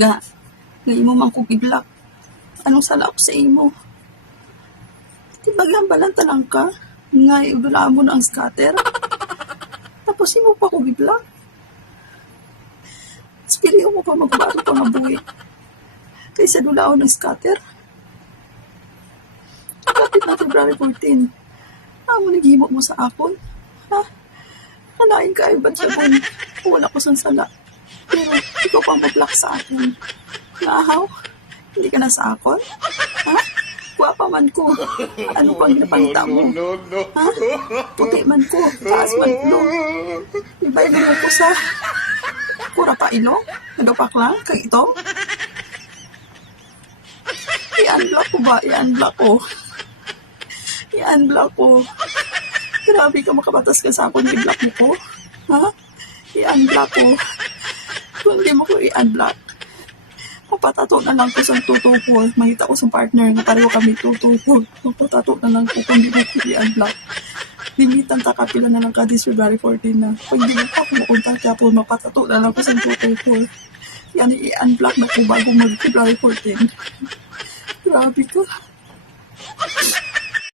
Ga, nga imo man ko giblak. Anong sala ko sa imo? Di ba gambalan talang ka? Nga iudulaan mo na ang scatter? Tapos imo pa ko giblak? Spiliyo mo pa magbaro pa nga buhi. Kaysa dulaon ng scatter? Kapit na February 14. Amo naghimo mo sa akon? Ha? Kalain ka ay ba't siya bon? Wala ko sang sala. Pero ikaw pang mag-block sa akin. Naahaw? Hindi ka na sa akon? Ha? Guwapa man ko. Ano pang napanta mo? Ha? Puti man ko. Taas man ko. Ibay mo ko sa kura pa ilong? Nagapak lang? Kag ito? I-unblock ko ba? I-unblock ko. I-unblock ko. Grabe ka makabatas ka sa akon. I-block mo ko. Ha? I-unblock ko. Kung hindi mo ko i-unblock, mapatato na lang ko sa tutupo. Makita ko sa partner na pareho kami tutupo. Mapatato na lang ko kung hindi mo ko i-unblock. Limitan ta kapila na lang ka this February 14 na. Pag hindi mo pa kumukunta kaya po, mapatato na lang ko sa tutupo. Yan i-unblock na ko bago mag-February 14. Grabe ka.